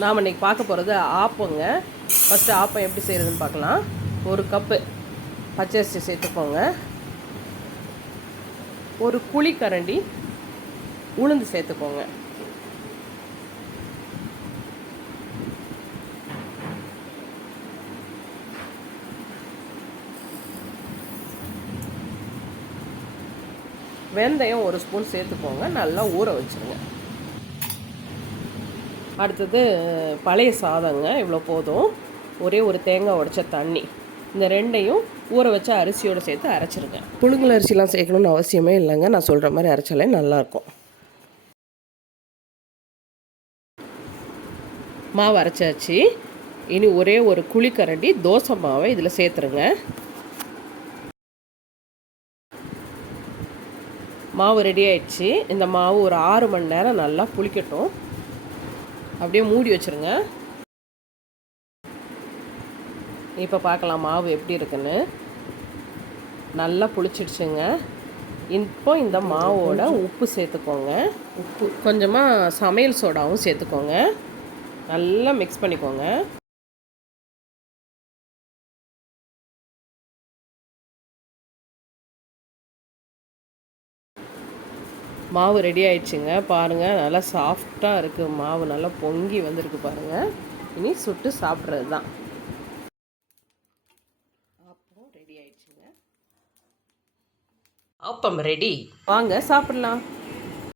நாம் இன்றைக்கி பார்க்க போகிறது ஆப்பங்க. ஃபஸ்ட்டு ஆப்பம் எப்படி செய்கிறதுன்னு பார்க்கலாம். 1 கப்பு பச்சரிசி சேர்த்துக்கோங்க. 1 குழிக்கரண்டி உளுந்து சேர்த்துக்கோங்க. வெந்தயம் 1 ஸ்பூன் சேர்த்துக்கோங்க. நல்லா ஊற வச்சுருங்க. அடுத்தது பழைய சாதங்க, இவ்வளோ போதும். ஒரே ஒரு தேங்காய் உடைச்ச தண்ணி, இந்த ரெண்டையும் ஊற வச்ச அரிசியோடு சேர்த்து அரைச்சிருங்க. புழுங்கல் அரிசிலாம் சேர்க்கணுன்னு அவசியமே இல்லைங்க. நான் சொல்கிற மாதிரி அரைச்சாலே நல்லாயிருக்கும். மாவு அரைச்சாச்சு. இனி ஒரே ஒரு குழிக்கரண்டி தோசை மாவை இதில் சேர்த்துருங்க. மாவு ரெடி ஆயிடுச்சு. இந்த மாவு ஒரு 6 மணி நேரம் நல்லா புளிக்கட்டும். அப்படியே மூடி வச்சுருங்க. இப்போ பார்க்கலாம் மாவு எப்படி இருக்குன்னு. நல்லா புளிச்சிடுச்சுங்க. இப்போ இந்த மாவோட உப்பு சேர்த்துக்கோங்க. உப்பு கொஞ்சமாக சமையல் சோடாவும் சேர்த்துக்கோங்க. நல்லா மிக்ஸ் பண்ணிக்கோங்க. மாவு ரெடி ஆயிடுச்சுங்க. பாருங்கள், நல்லா சாஃப்டாக இருக்குது. மாவு நல்லா பொங்கி வந்திருக்கு பாருங்கள். இனி சுட்டு சாப்பிட்றது தான். ஆப்பம் ரெடி ஆயிடுச்சுங்க. ஆப்பம் ரெடி, வாங்க சாப்பிட்லாம்.